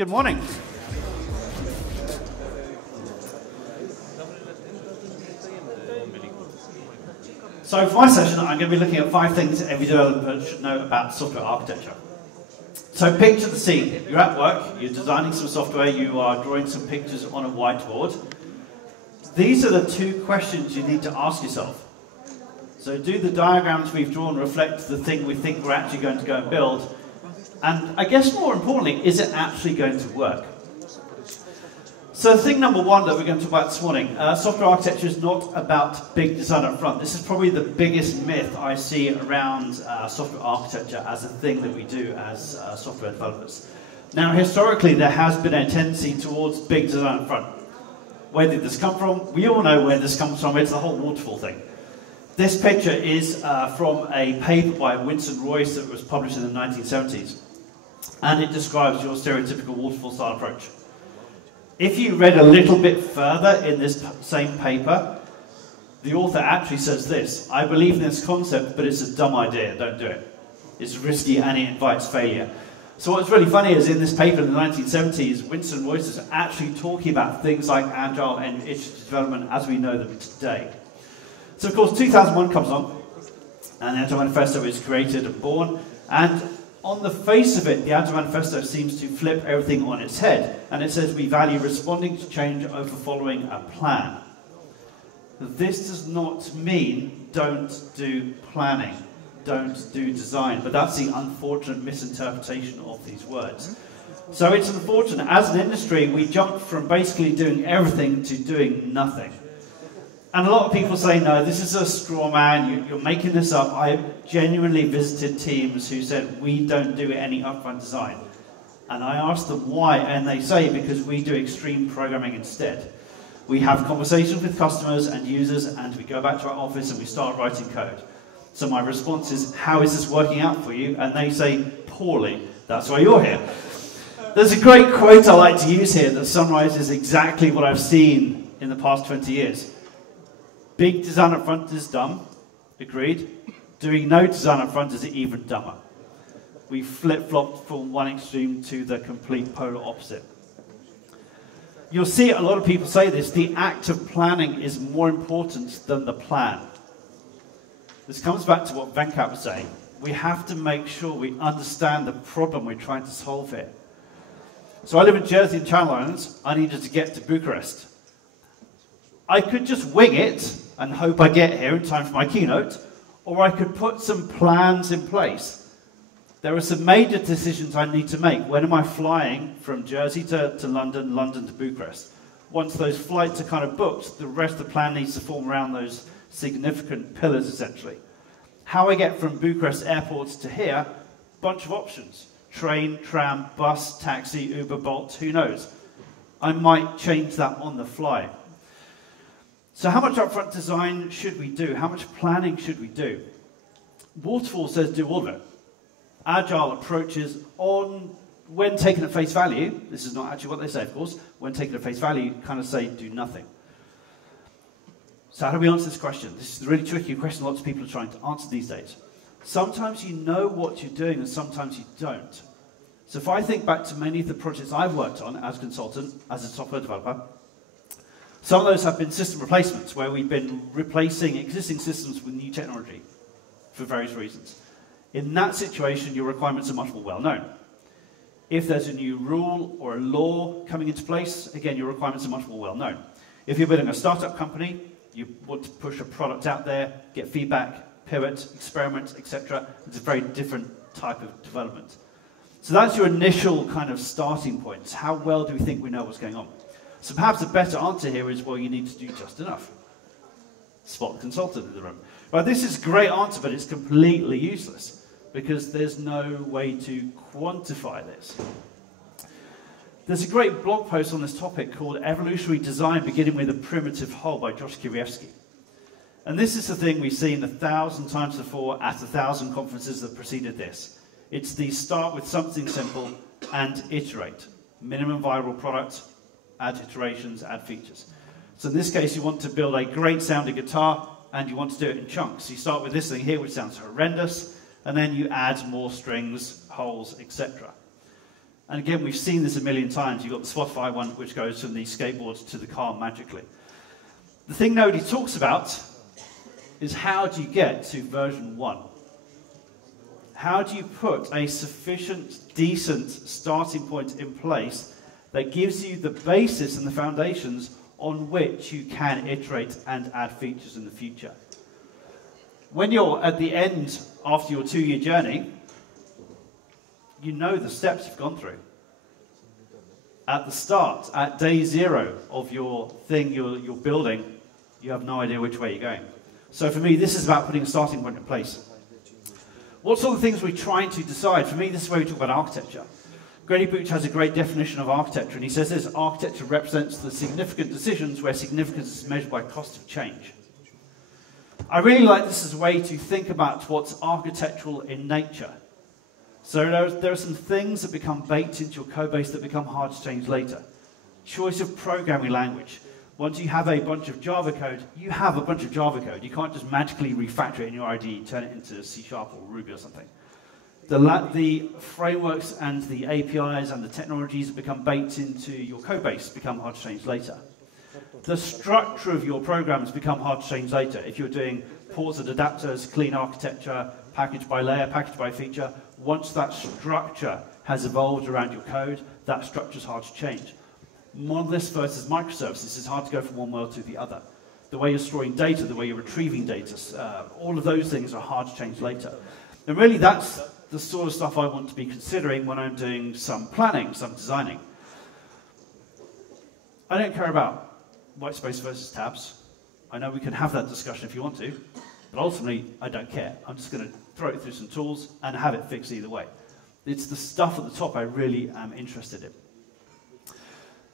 Good morning. So for my session, I'm going to be looking at 5 things every developer should know about software architecture. So picture the scene. You're at work, you're designing some software, you are drawing some pictures on a whiteboard. These are the 2 questions you need to ask yourself. So do the diagrams we've drawn reflect the thing we think we're actually going to go and build? And I guess more importantly, is it actually going to work? So thing number 1 that we're going to talk about this morning, software architecture is not about big design up front. This is probably the biggest myth I see around software architecture as a thing that we do as software developers. Now historically there has been a tendency towards big design up front. Where did this come from? We all know where this comes from. It's the whole waterfall thing. This picture is from a paper by Winston Royce that was published in the 1970s. And it describes your stereotypical waterfall style approach. If you read a little bit further in this same paper, the author actually says this: I believe in this concept, but it's a dumb idea, don't do it. It's risky and it invites failure. So what's really funny is in this paper in the 1970s, Winston Royce is actually talking about things like agile and iterative development as we know them today. So of course 2001 comes on, and the Agile Manifesto is created and born, and on the face of it, the Agile Manifesto seems to flip everything on its head, and it says we value responding to change over following a plan. This does not mean don't do planning, don't do design, but that's the unfortunate misinterpretation of these words. So it's unfortunate, as an industry, we jumped from basically doing everything to doing nothing. And a lot of people say, no, this is a straw man, you're making this up. I genuinely visited teams who said, we don't do any upfront design. And I asked them why, and they say, because we do extreme programming instead. We have conversations with customers and users, and we go back to our office and we start writing code. So my response is, how is this working out for you? And they say, poorly. That's why you're here. There's a great quote I like to use here that summarizes exactly what I've seen in the past 20 years. Big design up front is dumb, agreed. Doing no design up front is even dumber. We flip-flopped from one extreme to the complete polar opposite. You'll see a lot of people say this: the act of planning is more important than the plan. This comes back to what Venkat was saying. We have to make sure we understand the problem we're trying to solve here. So I live in Jersey and Channel Islands. I needed to get to Bucharest. I could just wing it and hope I get here in time for my keynote, or I could put some plans in place. There are some major decisions I need to make. When am I flying from Jersey to London, London to Bucharest? Once those flights are kind of booked, the rest of the plan needs to form around those significant pillars, essentially. How I get from Bucharest airport to here, bunch of options. Train, tram, bus, taxi, Uber, Bolt, who knows? I might change that on the fly. So how much upfront design should we do? How much planning should we do? Waterfall says do all of it. Agile approaches, when taken at face value, this is not actually what they say, of course, when taken at face value, kind of say do nothing. So how do we answer this question? This is the really tricky question lots of people are trying to answer these days. Sometimes you know what you're doing and sometimes you don't. So if I think back to many of the projects I've worked on as a consultant, as a software developer, some of those have been system replacements, where we've been replacing existing systems with new technology for various reasons. In that situation, your requirements are much more well known. If there's a new rule or a law coming into place, again, your requirements are much more well known. If you're building a startup company, you want to push a product out there, get feedback, pivot, experiment, etc. It's a very different type of development. So that's your initial kind of starting points. How well do we think we know what's going on? So perhaps the better answer here is, well, you need to do just enough. Spot the consultant in the room. Right, this is a great answer, but it's completely useless because there's no way to quantify this. There's a great blog post on this topic called Evolutionary Design Beginning with a Primitive Whole by Josh Kirievsky. And this is the thing we've seen 1,000 times before at 1,000 conferences that preceded this. It's the start with something simple and iterate. Minimum viable product, add iterations, add features. So in this case, you want to build a great sounding guitar, and you want to do it in chunks. You start with this thing here, which sounds horrendous, and then you add more strings, holes, etc. And again, we've seen this a million times. You've got the Spotify one, which goes from the skateboards to the car magically. The thing nobody talks about is how do you get to version 1? How do you put a sufficient, decent starting point in place that gives you the basis and the foundations on which you can iterate and add features in the future? When you're at the end, after your 2-year journey, you know the steps you've gone through. At the start, at day 0 of your thing you're building, you have no idea which way you're going. So for me, this is about putting a starting point in place. What sort of things are we trying to decide? For me, this is where we talk about architecture. VDBUH has a great definition of architecture, and he says this: architecture represents the significant decisions where significance is measured by cost of change. I really like this as a way to think about what's architectural in nature. So there are some things that become baked into your code base that become hard to change later. Choice of programming language. Once you have a bunch of Java code, you have a bunch of Java code. You can't just magically refactor it in your IDE, turn it into C# or Ruby or something. The frameworks and the APIs and the technologies that become baked into your code base become hard to change later. The structure of your programs become hard to change later. If you're doing ports and adapters, clean architecture, package by layer, package by feature, once that structure has evolved around your code, that structure is hard to change. Monoliths versus microservices is hard to go from one world to the other. The way you're storing data, the way you're retrieving data, all of those things are hard to change later. And really that's the sort of stuff I want to be considering when I'm doing some planning, some designing. I don't care about white space versus tabs. I know we can have that discussion if you want to, but ultimately I don't care. I'm just going to throw it through some tools and have it fixed either way. It's the stuff at the top I really am interested in.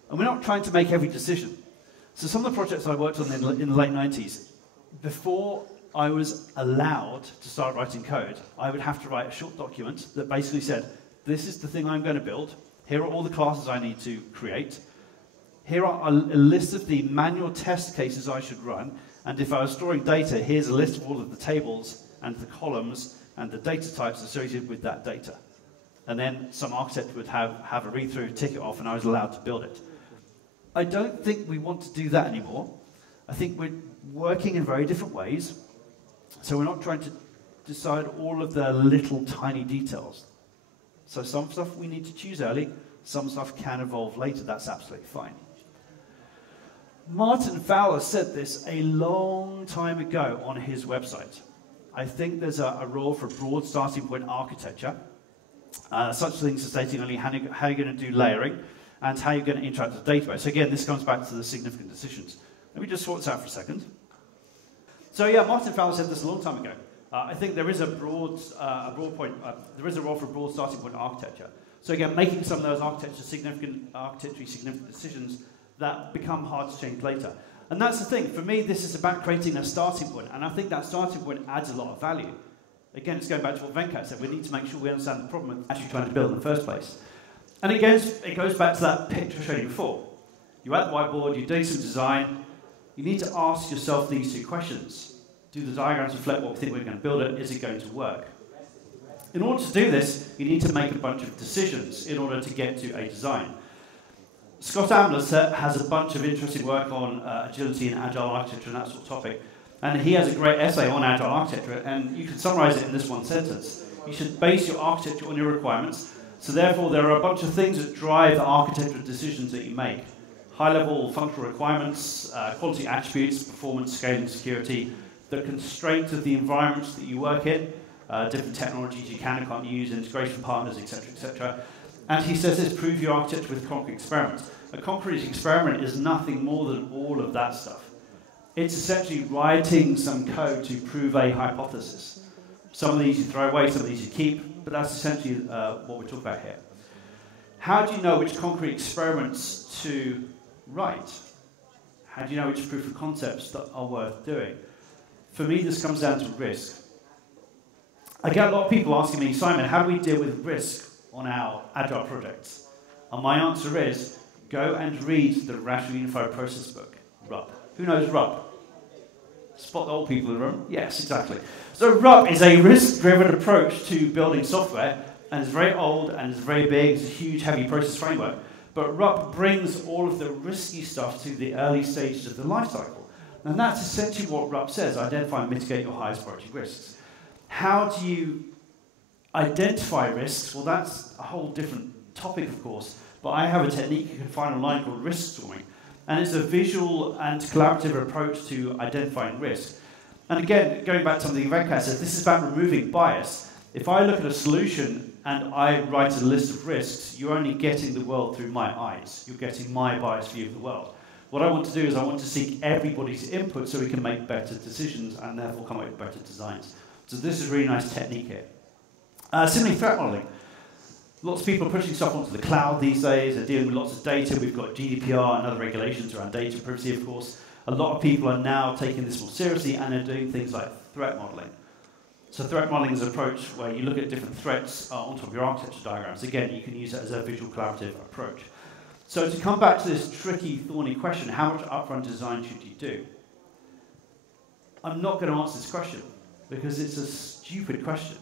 And we're not trying to make every decision. So some of the projects I worked on in the late 90s, before I was allowed to start writing code, I would have to write a short document that basically said, this is the thing I'm going to build, here are all the classes I need to create, here are a list of the manual test cases I should run, and if I was storing data, here's a list of all of the tables and the columns and the data types associated with that data. And then some architect would have a read-through, tick it off, and I was allowed to build it. I don't think we want to do that anymore. I think we're working in very different ways. So we're not trying to decide all of the little tiny details. So some stuff we need to choose early, some stuff can evolve later, that's absolutely fine. Martin Fowler said this a long time ago on his website. I think there's a role for broad starting point architecture. Such things as stating only how you're going to do layering and how you're going to interact with the database. So again, this comes back to the significant decisions. Let me just sort this out for a second. So yeah, Martin Fowler said this a long time ago. I think there is a role for broad starting point architecture. So again, making some of those architecturally significant decisions that become hard to change later. And that's the thing. For me, this is about creating a starting point, and I think that starting point adds a lot of value. Again, it's going back to what Venkat said. We need to make sure we understand the problem we're actually trying to build in the first place. And it goes back to that picture I showed you before. You're at the whiteboard, you're doing some design. You need to ask yourself these two questions. Do the diagrams reflect what we think we're going to build it? Is it going to work? In order to do this, you need to make a bunch of decisions in order to get to a design. Scott Ambler has a bunch of interesting work on agility and agile architecture and that sort of topic. And he has a great essay on agile architecture, and you can summarize it in this one sentence. You should base your architecture on your requirements, so therefore there are a bunch of things that drive the architectural decisions that you make. High-level functional requirements, quality attributes, performance, scaling, security, the constraints of the environments that you work in, different technologies you can and can't use, integration partners, etc., etc. And he says this: prove your architecture with concrete experiments. A concrete experiment is nothing more than all of that stuff. It's essentially writing some code to prove a hypothesis. Some of these you throw away, some of these you keep, but that's essentially what we're talking about here. How do you know which concrete experiments to write? How do you know which proof of concepts that are worth doing? For me, this comes down to risk. I get a lot of people asking me, Simon, how do we deal with risk on our agile projects? And my answer is, go and read the Rational Unified Process book, RUP. Who knows RUP? Spot the old people in the room? Yes, exactly. So RUP is a risk-driven approach to building software and it's very old, and it's very big, it's a huge, heavy process framework. But RUP brings all of the risky stuff to the early stages of the life cycle. And that's essentially what RUP says: identify and mitigate your highest priority risks. How do you identify risks? Well, that's a whole different topic, of course, but I have a technique you can find online called risk storming, and it's a visual and collaborative approach to identifying risk. And again, going back to something Venkat said, this is about removing bias. If I look at a solution and I write a list of risks, you're only getting the world through my eyes. You're getting my biased view of the world. What I want to do is I want to seek everybody's input so we can make better decisions and therefore come up with better designs. So this is a really nice technique here. Similarly, threat modeling. Lots of people are pushing stuff onto the cloud these days. They're dealing with lots of data. We've got GDPR and other regulations around data privacy, of course. A lot of people are now taking this more seriously, and they're doing things like threat modeling. So threat modeling is an approach where you look at different threats on top of your architecture diagrams. Again, you can use it as a visual collaborative approach. So to come back to this tricky, thorny question, how much upfront design should you do? I'm not going to answer this question because it's a stupid question.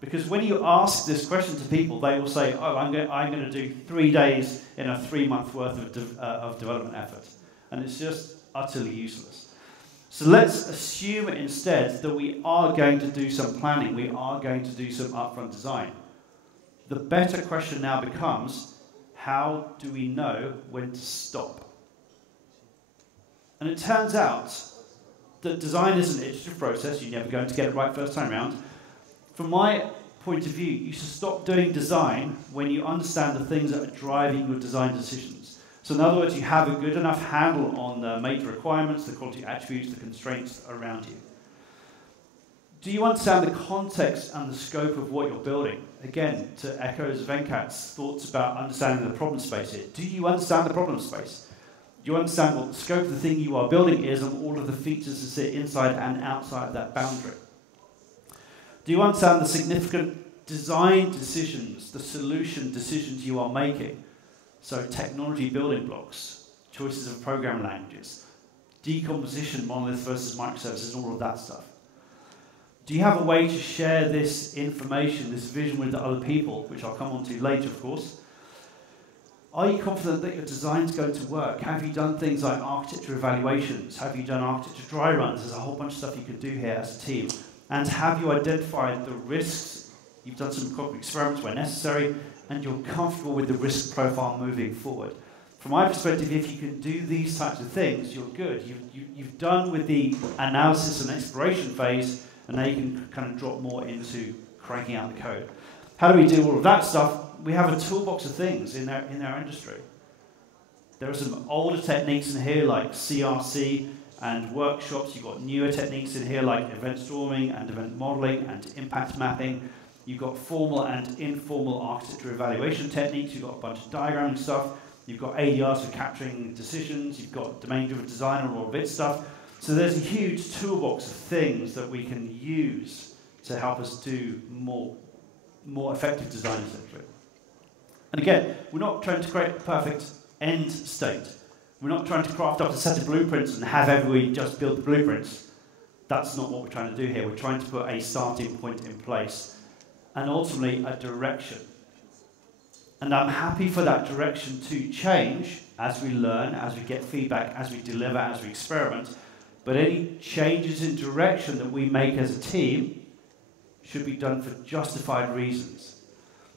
Because when you ask this question to people, they will say, oh, I'm going to do 3 days in a 3-month worth of development effort. And it's just utterly useless. So let's assume instead that we are going to do some planning, we are going to do some upfront design. The better question now becomes, how do we know when to stop? And it turns out that design is an iterative process. You're never going to get it right first time around. From my point of view, you should stop doing design when you understand the things that are driving your design decisions. So in other words, you have a good enough handle on the major requirements, the quality attributes, the constraints around you. Do you understand the context and the scope of what you're building? Again, to echo Venkat's thoughts about understanding the problem space here. Do you understand the problem space? Do you understand what the scope of the thing you are building is and all of the features that sit inside and outside that boundary? Do you understand the significant design decisions, the solution decisions you are making? So technology building blocks, choices of programming languages, decomposition, monolith versus microservices, all of that stuff. Do you have a way to share this information, this vision with other people, which I'll come on to later, of course? Are you confident that your design's going to work? Have you done things like architecture evaluations? Have you done architecture dry runs? There's a whole bunch of stuff you can do here as a team. And have you identified the risks? You've done some cognitive experiments where necessary, and you're comfortable with the risk profile moving forward. From my perspective, if you can do these types of things, you're good. You've done with the analysis and exploration phase, and now you can kind of drop more into cranking out the code. How do we do all of that stuff? We have a toolbox of things in our industry. There are some older techniques in here like CRC and workshops. You've got newer techniques in here like event storming and event modeling and impact mapping. You've got formal and informal architecture evaluation techniques. You've got a bunch of diagramming stuff. You've got ADRs for capturing decisions. You've got domain-driven design and all of its stuff. So there's a huge toolbox of things that we can use to help us do more effective design, essentially. And again, we're not trying to create a perfect end state. We're not trying to craft up a set of blueprints and have everybody just build the blueprints. That's not what we're trying to do here. We're trying to put a starting point in place and ultimately a direction. And I'm happy for that direction to change as we learn, as we get feedback, as we deliver, as we experiment. But any changes in direction that we make as a team should be done for justified reasons.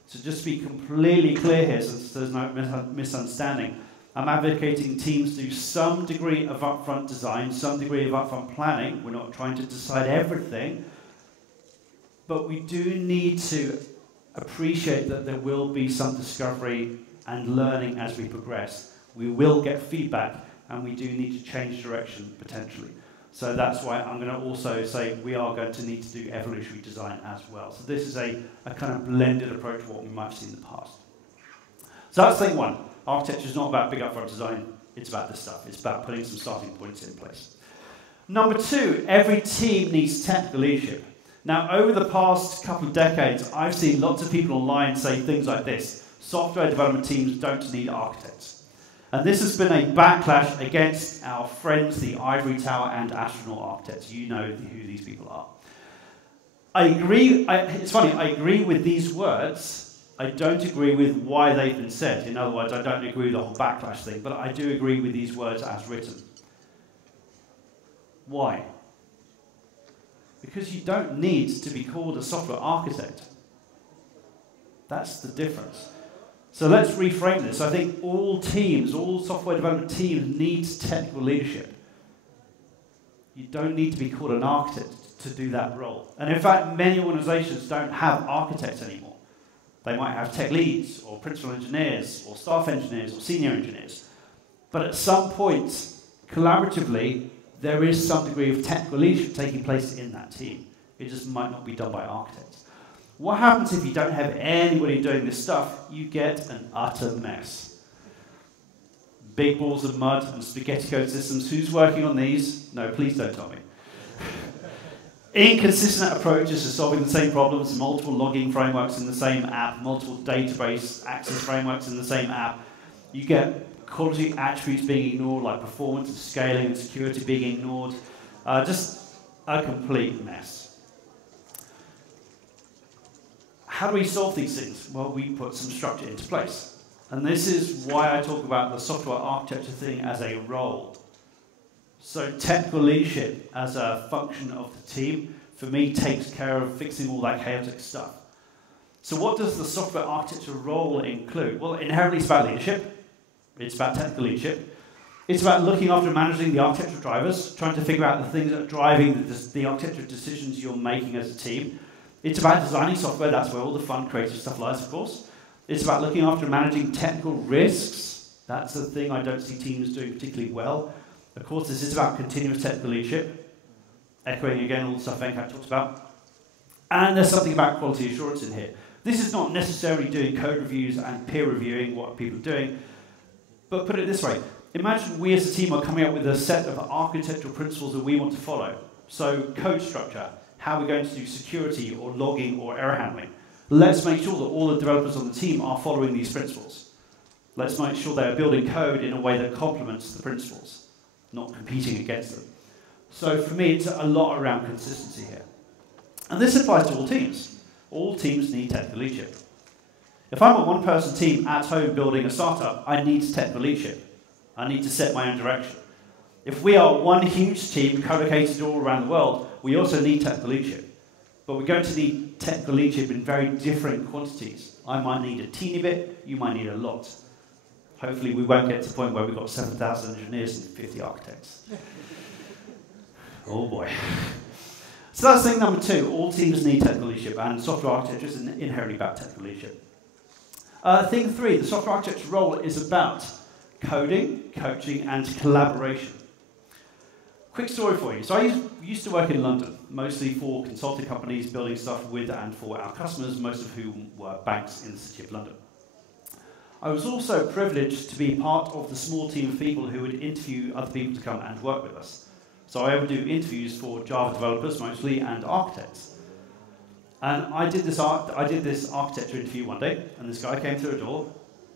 So just to be completely clear here, so there's no misunderstanding, I'm advocating teams do some degree of upfront design, some degree of upfront planning. We're not trying to decide everything, but we do need to appreciate that there will be some discovery and learning as we progress. We will get feedback, and we do need to change direction potentially. So that's why I'm going to also say we are going to need to do evolutionary design as well. So this is a kind of blended approach to what we might have seen in the past. So that's thing one. Architecture is not about big upfront design. It's about this stuff. It's about putting some starting points in place. Number two, every team needs technical leadership. Now, over the past couple of decades, I've seen lots of people online say things like this: software development teams don't need architects. And this has been a backlash against our friends, the Ivory Tower and Astronaut architects. You know who these people are. I agree, it's funny, I agree with these words. I don't agree with why they've been said. In other words, I don't agree with the whole backlash thing, but I do agree with these words as written. Why? Because you don't need to be called a software architect. That's the difference. So let's reframe this. I think all teams, all software development teams need technical leadership. You don't need to be called an architect to do that role. And in fact, many organizations don't have architects anymore. They might have tech leads, or principal engineers, or staff engineers, or senior engineers. But at some point, collaboratively, there is some degree of technical leadership taking place in that team. It just might not be done by architects. What happens if you don't have anybody doing this stuff? You get an utter mess. Big balls of mud and spaghetti code systems. Who's working on these? No, please don't tell me. Inconsistent approaches to solving the same problems, multiple logging frameworks in the same app, multiple database access frameworks in the same app. You get quality attributes being ignored, like performance and scaling and security being ignored. Just a complete mess. How do we solve these things? Well, we put some structure into place. And this is why I talk about the software architecture thing as a role. So technical leadership as a function of the team, for me, takes care of fixing all that chaotic stuff. So what does the software architecture role include? Well, inherently it's about leadership. It's about technical leadership. It's about looking after and managing the architectural drivers, trying to figure out the things that are driving the architectural decisions you're making as a team. It's about designing software. That's where all the fun, creative stuff lies, of course. It's about looking after and managing technical risks. That's the thing I don't see teams doing particularly well. Of course, this is about continuous technical leadership, echoing again all the stuff Venkat talked about. And there's something about quality assurance in here. This is not necessarily doing code reviews and peer reviewing what people are doing, but put it this way. Imagine we as a team are coming up with a set of architectural principles that we want to follow. So code structure, how we're going to do security or logging or error handling. Let's make sure that all the developers on the team are following these principles. Let's make sure they are building code in a way that complements the principles, not competing against them. So for me, it's a lot around consistency here. And this applies to all teams. All teams need technical leadership. If I'm a one-person team at home building a startup, I need technical leadership. I need to set my own direction. If we are one huge team co-located all around the world, we also need technical leadership. But we're going to need technical leadership in very different quantities. I might need a teeny bit, you might need a lot. Hopefully we won't get to the point where we've got 7,000 engineers and 50 architects. Oh boy. So that's thing number 2. All teams need technical leadership, and software architecture is inherently about technical leadership. Thing 3, the software architect's role is about coding, coaching, and collaboration. Quick story for you. So I used to work in London, mostly for consulting companies building stuff with and for our customers, most of whom were banks in the City of London. I was also privileged to be part of the small team of people who would interview other people to come and work with us. So I would do interviews for Java developers mostly and architects. And I did this architecture interview one day, and this guy came through a door,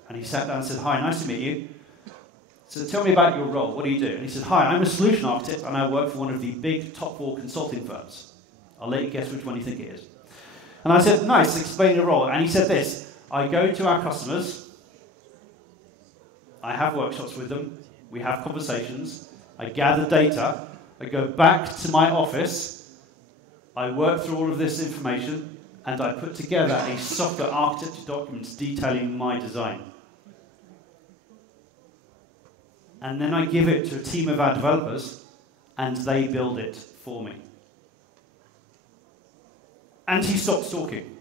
and he sat down and said, "Hi, nice to meet you. So tell me about your role. What do you do?" And he said, "Hi, I'm a solution architect, and I work for one of the big top 4 consulting firms. I'll let you guess which one you think it is." And I said, "Nice, explain your role." And he said this: "I go to our customers, I have workshops with them, we have conversations, I gather data, I go back to my office, I work through all of this information, and I put together a software architecture document detailing my design. And then I give it to a team of our developers, and they build it for me." And he stopped talking.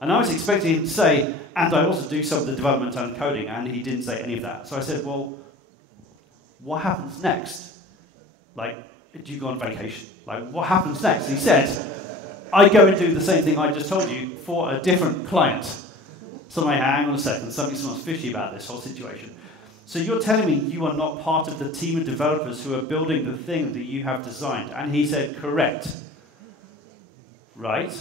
And I was expecting him to say, "And I also do some of the development and coding," and he didn't say any of that. So I said, "Well, what happens next? Like, do you go on vacation? Like, what happens next?" And he said, "I go and do the same thing I just told you for a different client." So I'm like, hang on a second, something smells fishy about this whole situation. So you're telling me you are not part of the team of developers who are building the thing that you have designed? And he said, "Correct." Right?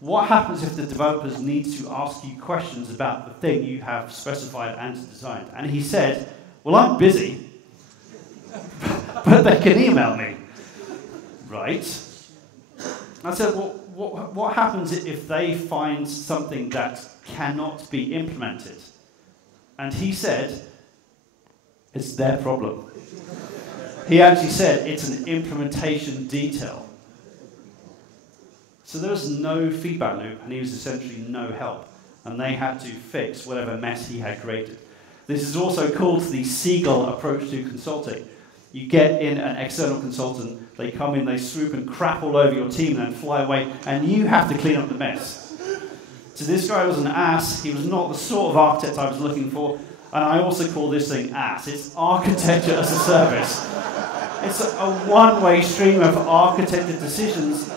What happens if the developers need to ask you questions about the thing you have specified and designed? And he said, "Well, I'm busy, but they can email me." Right? I said, "Well, what happens if they find something that cannot be implemented? And he said, it's their problem. He actually said it's an implementation detail. So there was no feedback loop, and he was essentially no help. And they had to fix whatever mess he had created. This is also called the seagull approach to consulting. You get in an external consultant, they come in, they swoop and crap all over your team and then fly away, and you have to clean up the mess. So this guy was an ass. He was not the sort of architect I was looking for. And I also call this thing ass. It's architecture as a service. It's a one-way stream of architected decisions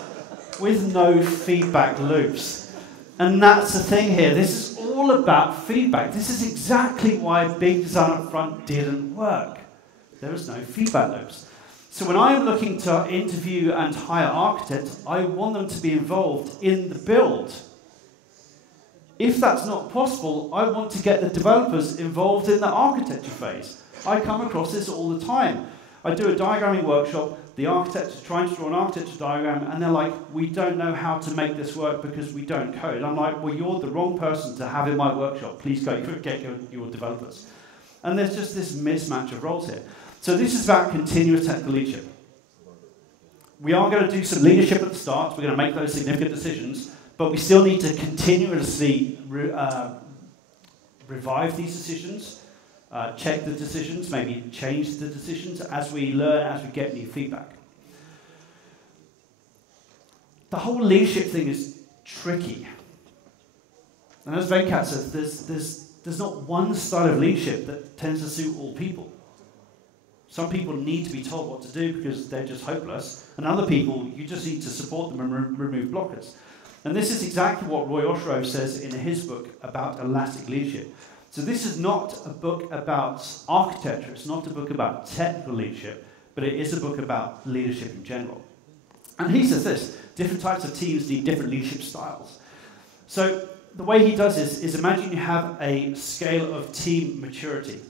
with no feedback loops. And that's the thing here. This is all about feedback. This is exactly why big design up front didn't work. There was no feedback loops. So when I'm looking to interview and hire architects, I want them to be involved in the build. If that's not possible, I want to get the developers involved in the architecture phase. I come across this all the time. I do a diagramming workshop, the architects are trying to draw an architecture diagram, and they're like, we don't know how to make this work because we don't code. I'm like, well, you're the wrong person to have in my workshop. Please go get your developers. And there's just this mismatch of roles here. So this is about continuous technical leadership. We are going to do some leadership at the start. We're going to make those significant decisions. But we still need to continuously revive these decisions, check the decisions, maybe change the decisions as we learn, as we get new feedback. The whole leadership thing is tricky. And as Venkat says, there's not one style of leadership that tends to suit all people. Some people need to be told what to do because they're just hopeless, and other people, you just need to support them and remove blockers. And this is exactly what Roy Oshrove says in his book about elastic leadership. So this is not a book about architecture, it's not a book about technical leadership, but it is a book about leadership in general. And he says this, different types of teams need different leadership styles. So the way he does this is imagine you have a scale of team maturity.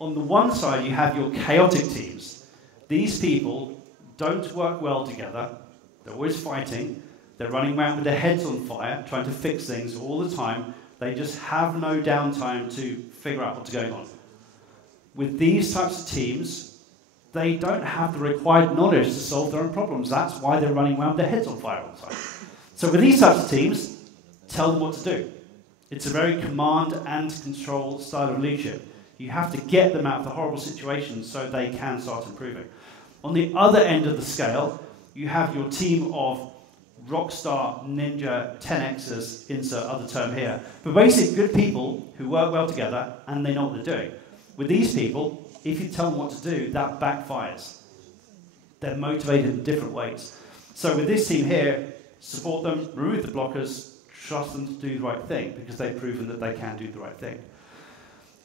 On the one side, you have your chaotic teams. These people don't work well together, they're always fighting, they're running around with their heads on fire, trying to fix things all the time. They just have no downtime to figure out what's going on. With these types of teams, they don't have the required knowledge to solve their own problems. That's why they're running around with their heads on fire all the time. So with these types of teams, tell them what to do. It's a very command and control style of leadership. You have to get them out of the horrible situations so they can start improving. On the other end of the scale, you have your team of rockstar, ninja, 10xers, insert other term here, but basically good people who work well together and they know what they're doing. With these people, if you tell them what to do, that backfires. They're motivated in different ways. So with this team here, support them, remove the blockers, trust them to do the right thing because they've proven that they can do the right thing.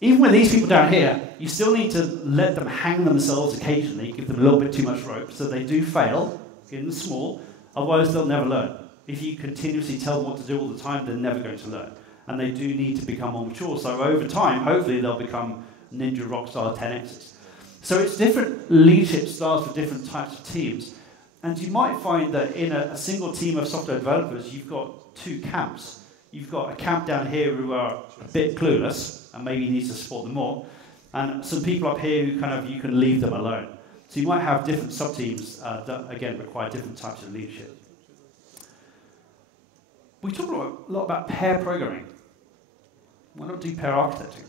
Even with these people down here, you still need to let them hang themselves occasionally, give them a little bit too much rope so they do fail, in small. Otherwise, they'll never learn. If you continuously tell them what to do all the time, they're never going to learn. And they do need to become more mature. So over time, hopefully, they'll become ninja rockstar 10x's. So it's different leadership styles for different types of teams. And you might find that in a single team of software developers, you've got two camps. You've got a camp down here who are a bit clueless, and maybe you need to support them more. And some people up here who you can leave them alone. So you might have different sub-teams that, again, require different types of leadership. We talk a lot about pair programming. Why not do pair architecting?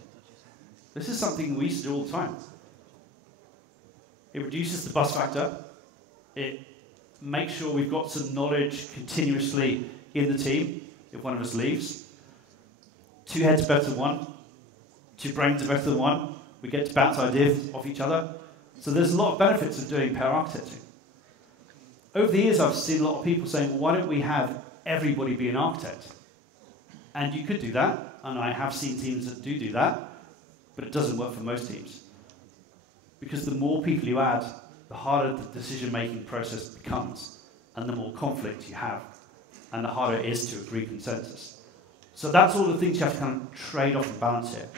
This is something we used to do all the time. It reduces the bust factor. It makes sure we've got some knowledge continuously in the team if one of us leaves. Two heads are better than one. Two brains are better than one. We get to bounce ideas off each other. So there's a lot of benefits of doing pair architecting. Over the years, I've seen a lot of people saying, well, why don't we have everybody be an architect? And you could do that, and I have seen teams that do that, but it doesn't work for most teams. Because the more people you add, the harder the decision-making process becomes, and the more conflict you have, and the harder it is to agree consensus. So that's all the things you have to kind of trade off and balance here.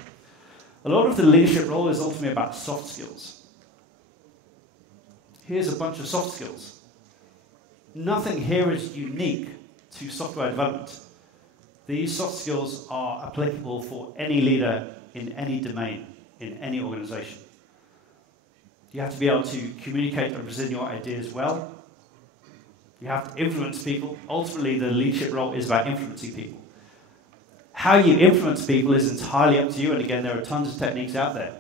A lot of the leadership role is ultimately about soft skills. Here's a bunch of soft skills. nothing here is unique to software development. These soft skills are applicable for any leader in any domain, in any organization. You have to be able to communicate and present your ideas well. You have to influence people. Ultimately, the leadership role is about influencing people. How you influence people is entirely up to you, and again, there are tons of techniques out there.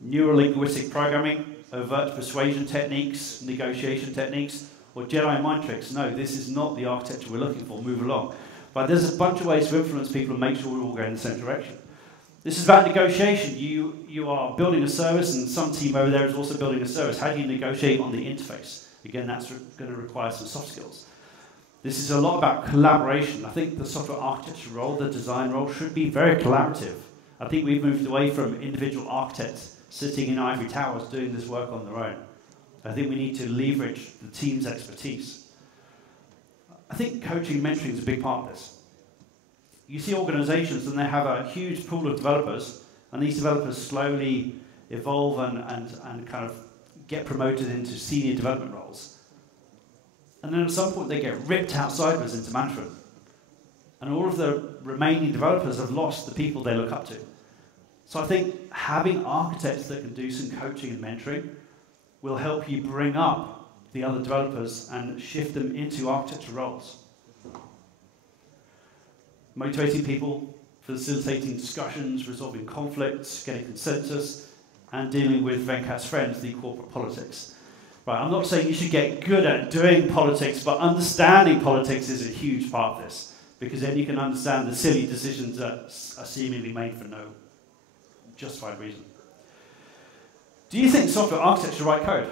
Neuro-linguistic programming, overt persuasion techniques, negotiation techniques, or Jedi mind tricks. No, this is not the architecture we're looking for. Move along. But there's a bunch of ways to influence people and make sure we're all going in the same direction. This is about negotiation. You are building a service, and some team over there is also building a service. How do you negotiate on the interface? Again, that's going to require some soft skills. This is a lot about collaboration. I think the software architecture role, the design role, should be very collaborative. I think we've moved away from individual architects sitting in ivory towers doing this work on their own. I think we need to leverage the team's expertise. I think coaching and mentoring is a big part of this. You see organizations and they have a huge pool of developers, and these developers slowly evolve and kind of get promoted into senior development roles. And then at some point they get ripped out sideways into management. And all of the remaining developers have lost the people they look up to. So I think having architects that can do some coaching and mentoring will help you bring up the other developers and shift them into architecture roles. Motivating people, facilitating discussions, resolving conflicts, getting consensus, and dealing with Venkat's friends, the corporate politics. Right, I'm not saying you should get good at doing politics, but understanding politics is a huge part of this, because then you can understand the silly decisions that are seemingly made for no justified reason. Do you think software architects should write code?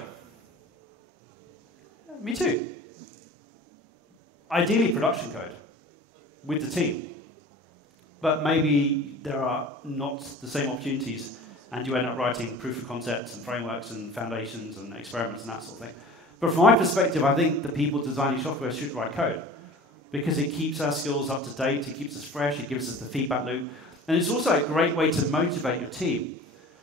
Me too. Ideally production code with the team. But maybe there are not the same opportunities, and you end up writing proof of concepts and frameworks and foundations and experiments and that sort of thing. But from my perspective, I think the people designing software should write code, because it keeps our skills up to date, it keeps us fresh, it gives us the feedback loop, and it's also a great way to motivate your team.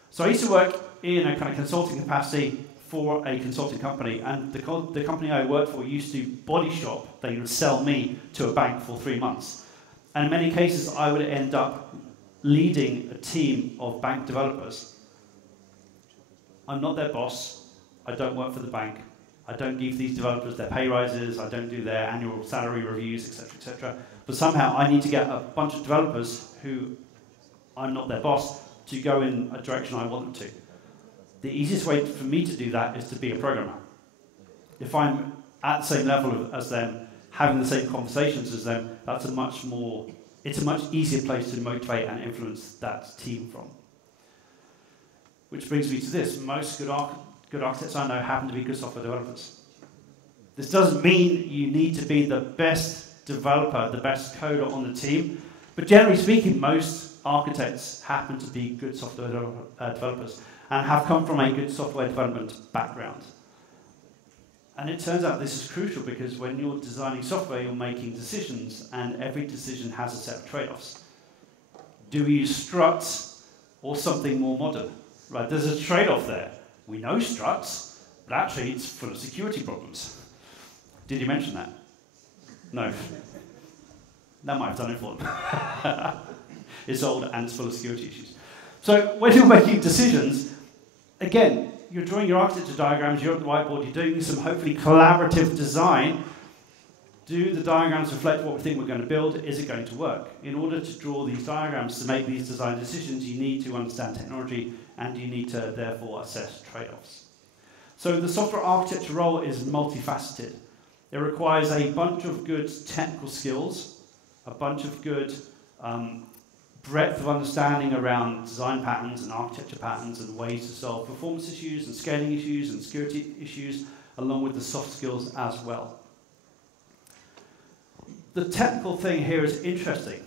So I used to work in a kind of consulting capacity for a consulting company, and the company I worked for used to body shop. They would sell me to a bank for 3 months. And in many cases, I would end up leading a team of bank developers. I'm not their boss. I don't work for the bank. I don't give these developers their pay rises. I don't do their annual salary reviews, etc., etc. But somehow I need to get a bunch of developers who I'm not their boss to go in a direction I want them to. The easiest way for me to do that is to be a programmer. If I'm at the same level as them, having the same conversations as them, it's a much easier place to motivate and influence that team from. Which brings me to this. Most good architects I know happen to be good software developers. This doesn't mean you need to be the best developer, the best coder on the team, but generally speaking, most architects happen to be good software developers and have come from a good software development background. And it turns out this is crucial, because when you're designing software, you're making decisions, and every decision has a set of trade-offs. Do we use struts or something more modern? Right, there's a trade-off there. We know struts, but actually it's full of security problems. Did you mention that? No. That might have done it for them. It's old and it's full of security issues. So when you're making decisions, again, you're drawing your architecture diagrams, you're at the whiteboard, you're doing some hopefully collaborative design. Do the diagrams reflect what we think we're going to build? Is it going to work? In order to draw these diagrams, to make these design decisions, you need to understand technology, and you need to therefore assess trade-offs. So the software architecture role is multifaceted. It requires a bunch of good technical skills, a bunch of good breadth of understanding around design patterns and architecture patterns and ways to solve performance issues and scaling issues and security issues, along with the soft skills as well. The technical thing here is interesting.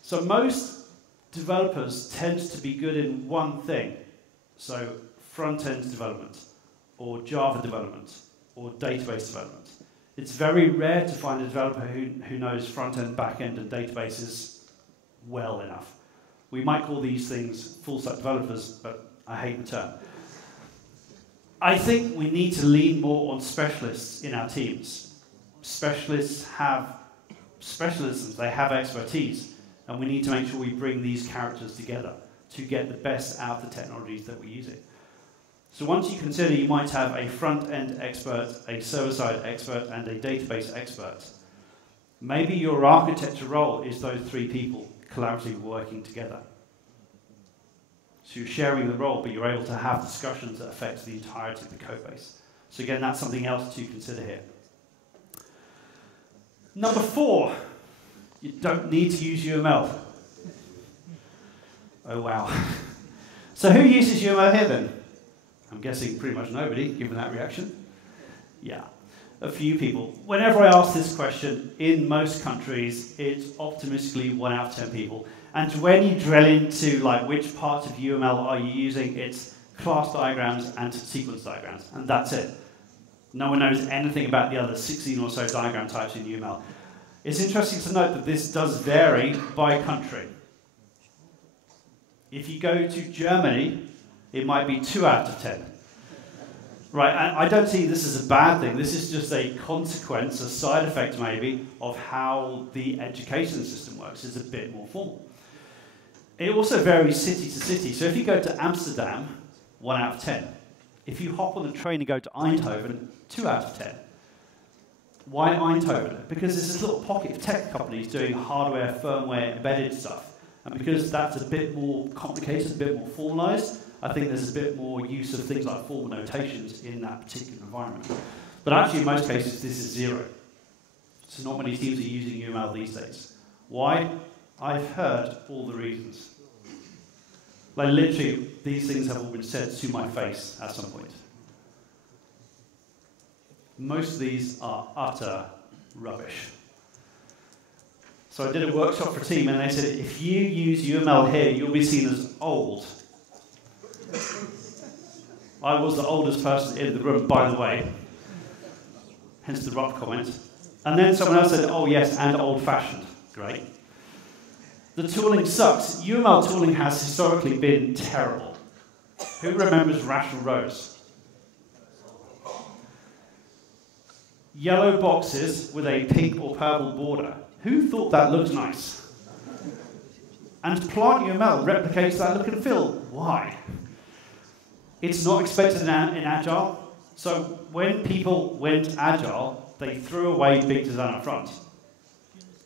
So most developers tend to be good in one thing. So front-end development, or Java development, or database development. It's very rare to find a developer who knows front-end, back-end, and databases well enough. We might call these things full-stack developers, but I hate the term. I think we need to lean more on specialists in our teams. Specialists have specialisms, they have expertise, and we need to make sure we bring these characters together to get the best out of the technologies that we're using. So once you consider you might have a front-end expert, a server-side expert, and a database expert, maybe your architecture role is those three people collaboratively working together. So you're sharing the role, but you're able to have discussions that affect the entirety of the code base. So again, that's something else to consider here. Number 4, you don't need to use UML. Oh wow. So who uses UML here then? I'm guessing pretty much nobody, given that reaction. Yeah, a few people. Whenever I ask this question, in most countries, it's optimistically 1 out of 10 people. And when you drill into like which parts of UML are you using, it's class diagrams and sequence diagrams, and that's it. No one knows anything about the other 16 or so diagram types in UML. It's interesting to note that this does vary by country. If you go to Germany, it might be 2 out of 10. Right, and I don't see this as a bad thing. This is just a consequence, a side effect maybe, of how the education system works. It's a bit more formal. It also varies city to city. So if you go to Amsterdam, 1 out of 10. If you hop on the train and go to Eindhoven, 2 out of 10. Why Eindhoven? Because there's this little pocket of tech companies doing hardware, firmware, embedded stuff. And because that's a bit more complicated, a bit more formalized, I think there's a bit more use of things like formal notations in that particular environment. But actually, in most cases, this is 0. So not many teams are using UML these days. Why? I've heard all the reasons. Like literally, these things have all been said to my face at some point. Most of these are utter rubbish. So I did a workshop for a team, and they said, if you use UML here, you'll be seen as old. I was the oldest person in the room, by the way. Hence the rough comment. And then someone else said, oh yes, and old-fashioned. Great. The tooling sucks. UML tooling has historically been terrible. Who remembers rational rows? Yellow boxes with a pink or purple border. Who thought that looked nice? And Plant UML replicates that look and feel. Why? It's not expected in Agile. So when people went Agile, they threw away big design up front.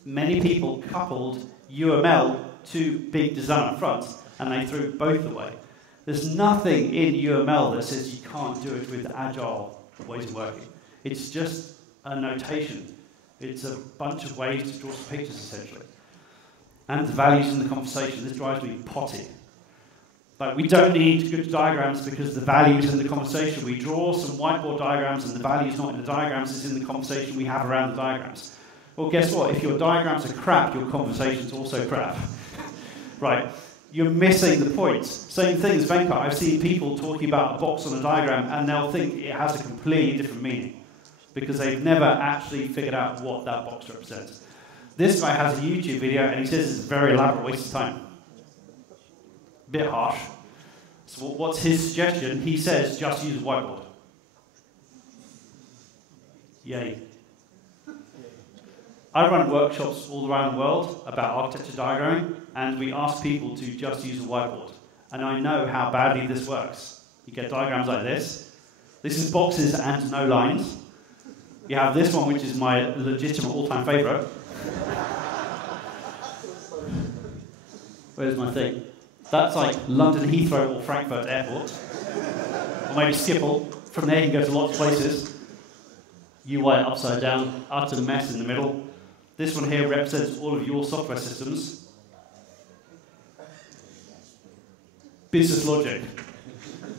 Many people coupled UML to big design up front, and they threw both away. There's nothing in UML that says you can't do it with Agile ways of working. It's just a notation. It's a bunch of ways to draw some pictures, essentially. And the values in the conversation, this drives me potty. Like, we don't need good diagrams because the values in the conversation. We draw some whiteboard diagrams and the value's not in the diagrams, it's in the conversation we have around the diagrams. Well, guess what? If your diagrams are crap, your conversation's also crap. Right? You're missing the point. Same thing as Venkat. I've seen people talking about a box on a diagram and they'll think it has a completely different meaning because they've never actually figured out what that box represents. This guy has a YouTube video and he says it's a very elaborate waste of time. Bit harsh. So what's his suggestion? He says just use a whiteboard. Yay. I run workshops all around the world about architecture diagramming, and we ask people to just use a whiteboard. And I know how badly this works. You get diagrams like this. This is boxes and no lines. You have this one, which is my legitimate all-time favorite. Where's my thing? That's like London Heathrow or Frankfurt Airport. Or maybe Schiphol. From there you can go to lots of places. UI upside down, utter mess in the middle. This one here represents all of your software systems. Business logic.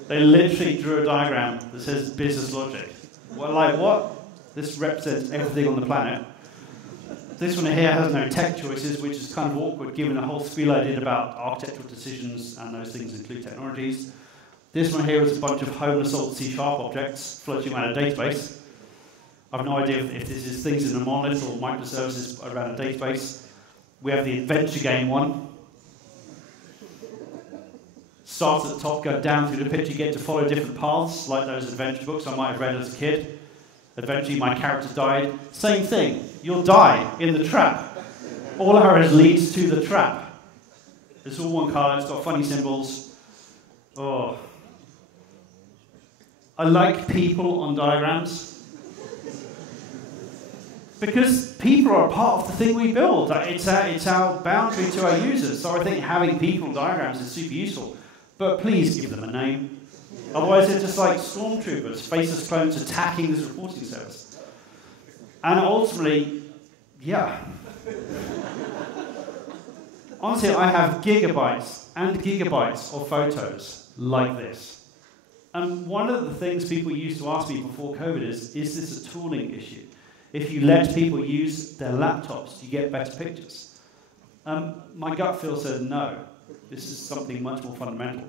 They literally drew a diagram that says business logic. Well, like what? This represents everything on the planet. This one here has no tech choices, which is kind of awkward given the whole spiel I did about architectural decisions and those things include technologies. This one here is a bunch of homeless old C# objects floating around a database. I have no idea if this is things in a monolith or microservices around a database. We have the adventure game one. start at the top, go down through the picture, you get to follow different paths, like those adventure books I might have read as a kid. Eventually my character died. Same thing, you'll die in the trap. All arrows leads to the trap. It's all one colour, it's got funny symbols. Oh. I like people on diagrams. Because people are a part of the thing we build. It's our boundary to our users. So I think having people diagrams is super useful. But please give them a name. Otherwise they're just like stormtroopers, faceless clones attacking this reporting service. And ultimately, yeah. Honestly, I have gigabytes and gigabytes of photos like this. And one of the things people used to ask me before COVID is this a tooling issue? If you let people use their laptops, do you get better pictures? My gut feel said no. This is something much more fundamental.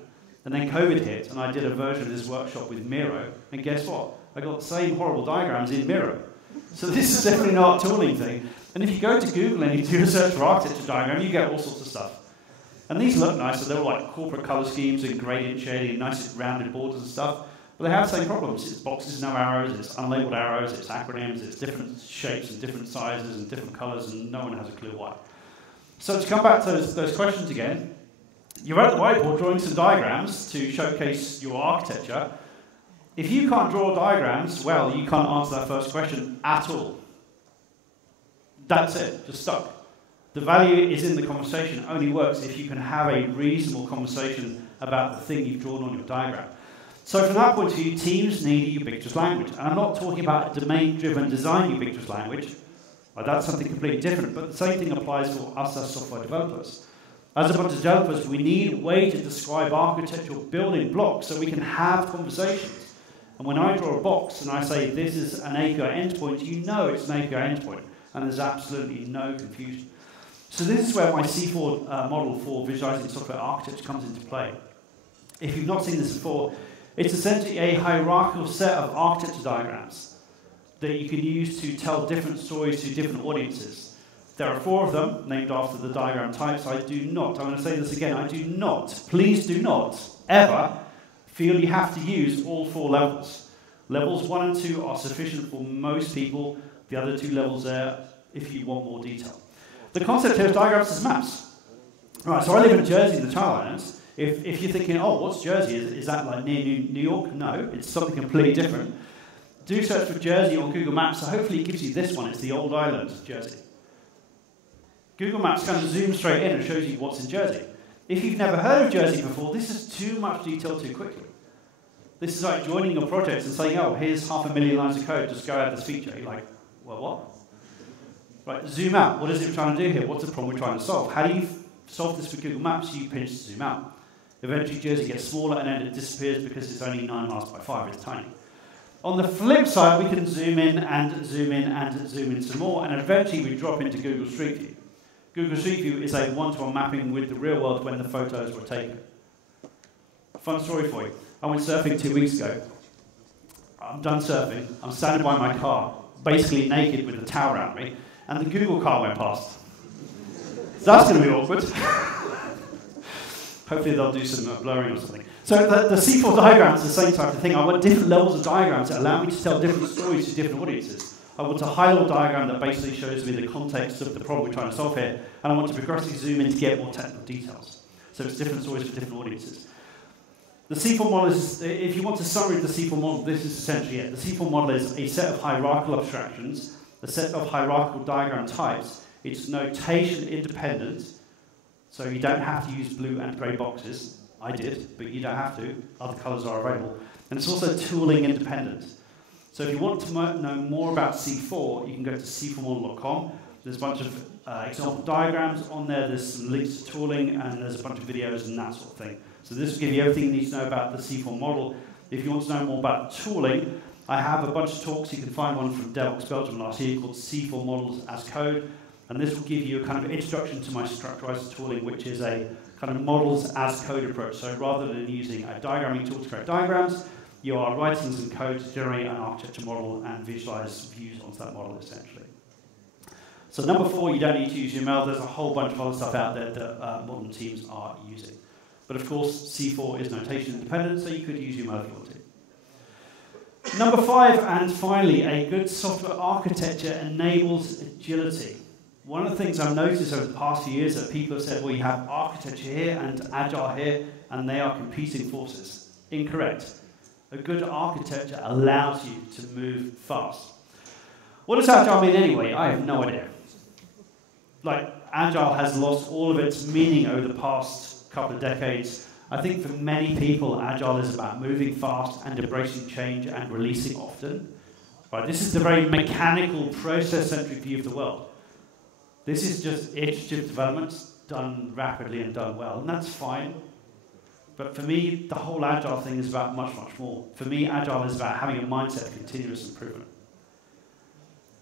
And then COVID hit, and I did a version of this workshop with Miro, and guess what? I got the same horrible diagrams in Miro. So this is definitely not a tooling thing. And if you go to Google and you do a search for architecture diagram, you get all sorts of stuff. And these look nice, so they're all like corporate color schemes and gradient shading and nice rounded borders and stuff. But they have the same problems. It's boxes, no arrows, it's unlabeled arrows, it's acronyms, it's different shapes and different sizes and different colors, and no one has a clue why. So to come back to those questions again, you're at the whiteboard drawing some diagrams to showcase your architecture. If you can't draw diagrams, well, you can't answer that first question at all. That's it, just stuck. The value is in the conversation. It only works if you can have a reasonable conversation about the thing you've drawn on your diagram. So from that point of view, teams need a ubiquitous language. And I'm not talking about a domain-driven design ubiquitous language. Well, that's something completely different. But the same thing applies for us as software developers. As a bunch of developers, we need a way to describe architectural building blocks so we can have conversations. And when I draw a box and I say this is an API endpoint, you know it's an API endpoint. And there's absolutely no confusion. So this is where my C4 model for visualizing software architecture comes into play. If you've not seen this before, it's essentially a hierarchical set of architecture diagrams that you can use to tell different stories to different audiences. There are 4 of them, named after the diagram types. I'm going to say this again, I do not, please do not, ever feel you have to use all 4 levels. Levels 1 and 2 are sufficient for most people. The other 2 levels there, if you want more detail. The concept here of diagrams is maps. Right, so I live in Jersey in the Channel Islands. If you're thinking, oh, what's Jersey? Is that like near New York? No, it's something completely different. Do search for Jersey on Google Maps, so hopefully it gives you this one. It's the old island, Jersey. Google Maps kind of zooms straight in and shows you what's in Jersey. If you've never heard of Jersey before, this is too much detail too quickly. This is like joining your project and saying, oh, here's 500,000 lines of code, just go add this feature. You're like, well, what? Right, zoom out. What is it we're trying to do here? What's the problem we're trying to solve? How do you solve this with Google Maps? You pinch to zoom out. Eventually, Jersey gets smaller, and then it disappears because it's only 9 miles by 5. It's tiny. On the flip side, we can zoom in and zoom in and zoom in some more, and eventually we drop into Google Street View. Google Street View is a one-to-one mapping with the real world when the photos were taken. Fun story for you. I went surfing 2 weeks ago. I'm done surfing. I'm standing by my car, basically naked with a towel around me, and the Google car went past. So that's going to be awkward. Hopefully they'll do some blurring or something. So the C4 diagram is the same type of thing. I want different levels of diagrams that allow me to tell different stories to different audiences. I want a high-level diagram that basically shows me the context of the problem we're trying to solve here, and I want to progressively zoom in to get more technical details. So it's different stories for different audiences. The C4 model is, if you want to summary the C4 model, this is essentially it. The C4 model is a set of hierarchical abstractions, a set of hierarchical diagram types. It's notation independent, so you don't have to use blue and grey boxes. I did, but you don't have to. Other colours are available. And it's also tooling independent. So if you want to know more about C4, you can go to c4model.com. There's a bunch of example diagrams on there. There's some links to tooling, and there's a bunch of videos and that sort of thing. So this will give you everything you need to know about the C4 model. If you want to know more about tooling, I have a bunch of talks. You can find one from debunk Belgium last year called C4 Models as Code. And this will give you a kind of introduction to my structurized tooling, which is a kind of models as code approach. So rather than using a diagramming tool to create diagrams, you are writing some code to generate an architecture model and visualize views onto that model, essentially. So number 4, you don't need to use UML. There's a whole bunch of other stuff out there that modern teams are using. But But of course, C4 is notation independent, so you could use UML if you want to. Number 5, and finally, a good software architecture enables agility. One of the things I've noticed over the past few years is that people have said, well, you have architecture here and agile here, and they are competing forces. Incorrect. A good architecture allows you to move fast. What does agile mean anyway? I have no idea. Like, agile has lost all of its meaning over the past couple of decades. I think for many people, agile is about moving fast and embracing change and releasing often. Right, this is the very mechanical, process-centric view of the world. This is just iterative developments done rapidly and done well, and that's fine. But for me, the whole agile thing is about much, much more. For me, agile is about having a mindset of continuous improvement.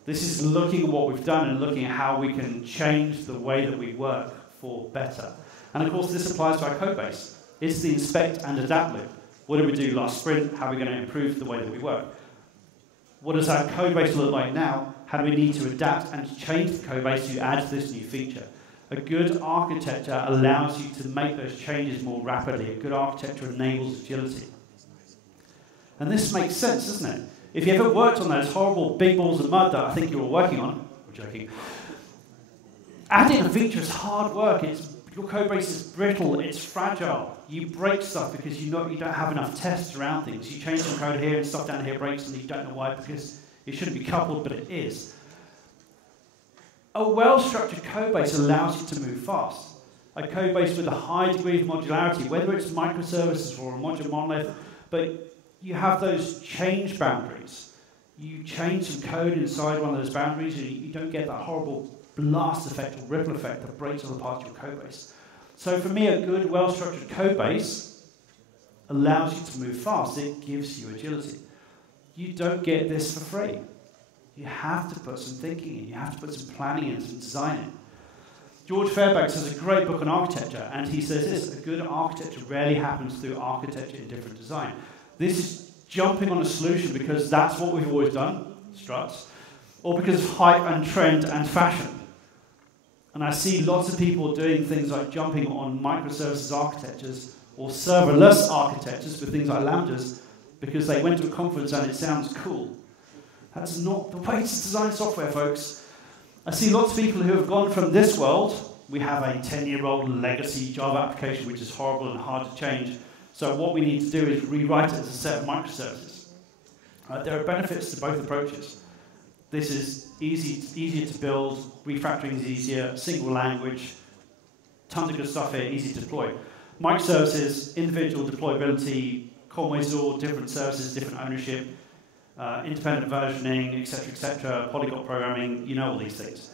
This is looking at what we've done and looking at how we can change the way that we work for better. And of course, this applies to our code base. It's the inspect and adapt loop. What did we do last sprint? How are we going to improve the way that we work? What does our code base look like now? How do we need to adapt and change the code base to add this new feature? A good architecture allows you to make those changes more rapidly. A good architecture enables agility. And this makes sense, doesn't it? If you ever worked on those horrible big balls of mud that I think you were working on, I'm joking, adding a feature is hard work. Your code base is brittle, it's fragile. You break stuff because you don't have enough tests around things. You change some code here and stuff down here breaks and you don't know why because it shouldn't be coupled, but it is. A well-structured code base allows you to move fast. A code base with a high degree of modularity, whether it's microservices or a modular monolith, but you have those change boundaries. You change some code inside one of those boundaries and you don't get that horrible blast effect or ripple effect that breaks other parts of your code base. So for me, a good, well-structured code base allows you to move fast. It gives you agility. You don't get this for free. You have to put some thinking in. You have to put some planning in, some design in. George Fairbanks has a great book on architecture, and he says this: a good architecture rarely happens through architecture in different design. This is jumping on a solution because that's what we've always done, struts, or because of hype and trend and fashion. And I see lots of people doing things like jumping on microservices architectures or serverless architectures with things like lambdas because they went to a conference and it sounds cool. That's not the way to design software, folks. I see lots of people who have gone from this world. We have a 10-year-old legacy Java application which is horrible and hard to change. So what we need to do is rewrite it as a set of microservices. There are benefits to both approaches. This is easier to build, refactoring is easier, single language, tons of good stuff here, easy to deploy. Microservices, individual deployability, Conway-Zor, different services, different ownership, independent versioning, etc., polyglot programming, you know all these things.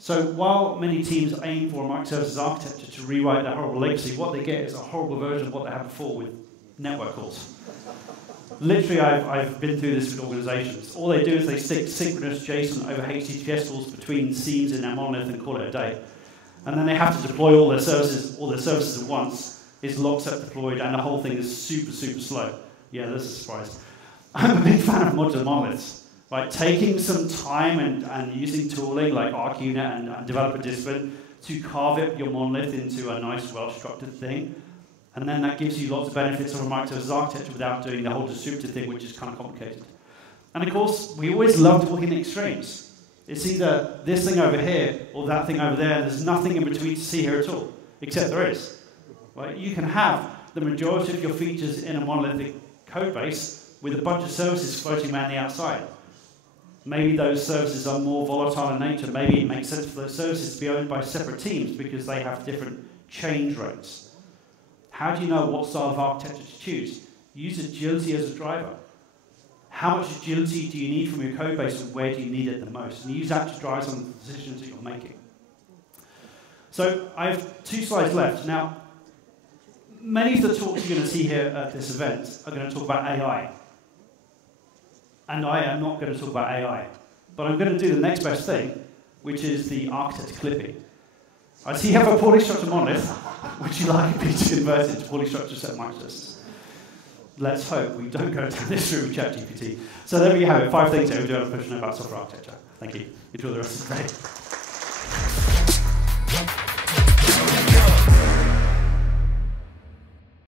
So while many teams aim for a microservices architecture to rewrite their horrible legacy, what they get is a horrible version of what they had before with network calls. Literally, I've been through this with organizations. All they do is they stick synchronous JSON over HTTPS calls between seams in their monolith and call it a day. And then they have to deploy all their services at once. It's lockstep deployed, and the whole thing is super, super slow. Yeah, that's a surprise. I'm a big fan of modular monoliths. Right? Taking some time and using tooling like ArcUnit and developer discipline to carve up your monolith into a nice, well-structured thing. And then that gives you lots of benefits of a microservices architecture without doing the whole distributed thing, which is kind of complicated. And of course, we always love to look in extremes. It's either this thing over here or that thing over there, and there's nothing in between to see here at all, except there is. Right? You can have the majority of your features in a monolithic code base with a bunch of services floating around the outside. Maybe those services are more volatile in nature. Maybe it makes sense for those services to be owned by separate teams because they have different change rates. How do you know what style of architecture to choose? Use agility as a driver. How much agility do you need from your code base and where do you need it the most? And use that to drive some of the decisions that you're making. So I have 2 slides left. Now, many of the talks you're going to see here at this event are going to talk about AI. And I am not going to talk about AI. But I'm going to do the next best thing, which is the architecture clipping. I see you have a poorly structured monolith. Would you like it to convert into poorly structured set of microservices? Let's hope we don't go down this route with ChatGPT. So there we have it, 5 things that we do have to know about software architecture. Thank you. Enjoy the rest of the day.